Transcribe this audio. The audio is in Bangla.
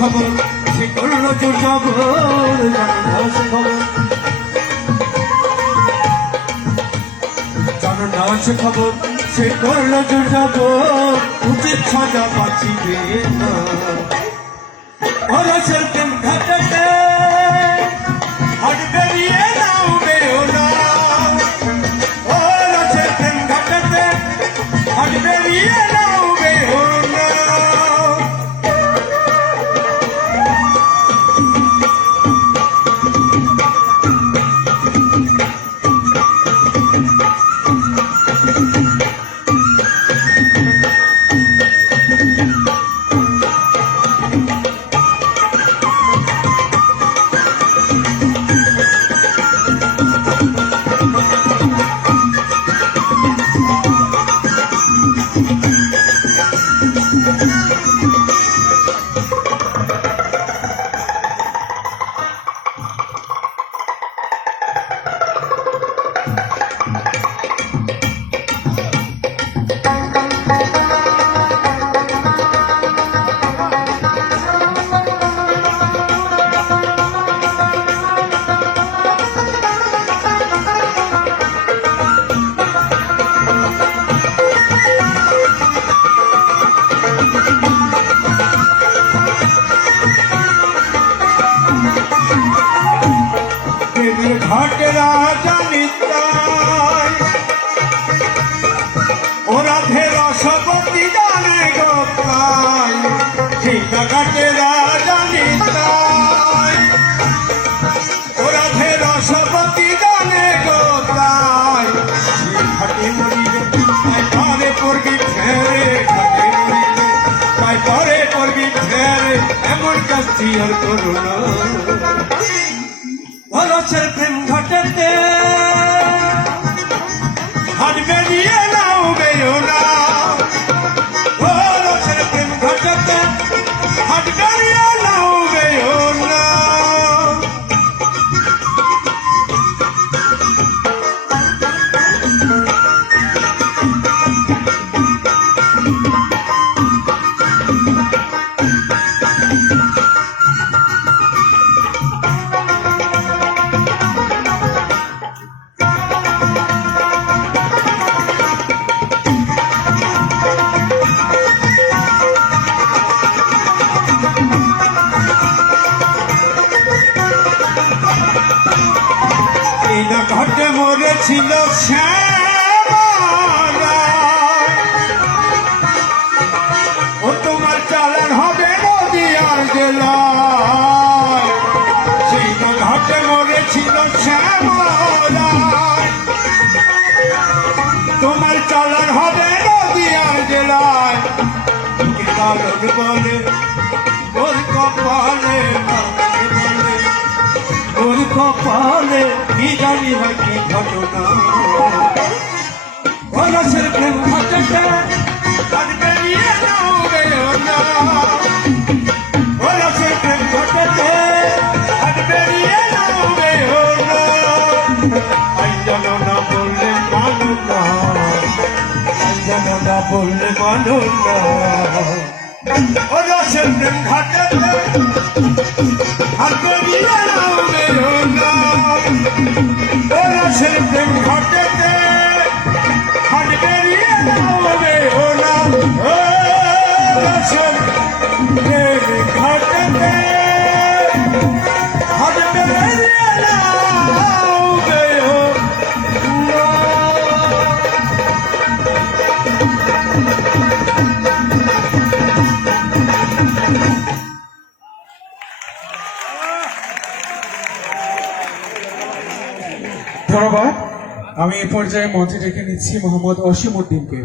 খবর সে করল আছে খবর আছে খবর সে করল যাব উচিত সাজা পাচ্ছিবে না সেরকম ঘাটাতে ঘাটে নিতাই ও রাধে রসবতী জানে গোপাই সীতা ঘাটে রাজা নিতাই ও রাধে রসবতী জানে গোপাই তাই। পরে পড়বি ফেরে তাই পরে পড়বি ফেরে, এমন কাজটি আর করো না মানুষের প্রেম শ্যামলা ও, তোমার চালান হবে নদীয়ার জেলায় সেই না ঘটে মরেছিল শ্যামলা তোমার চালান হবে নদীয়ার জেলায় কি বলে? কপালে কি জানি হয় কি ঘটনা। মানুষের প্রেম ঘটেছে আর বেরিয়ে নাও বেরো না। মানুষের প্রেম ঘটেছে আর বেরিয়ে বেরো না। না বললে মানু না না বললে মানু না। মানুষের প্রেম ঘাটে আর বেরিয়ে নাও বেরো না ধন্যবাদ আমি এ পর্যায়ে মঞ্চে ডেকে নিচ্ছি মোহাম্মদ অসীম উদ্দিনকে।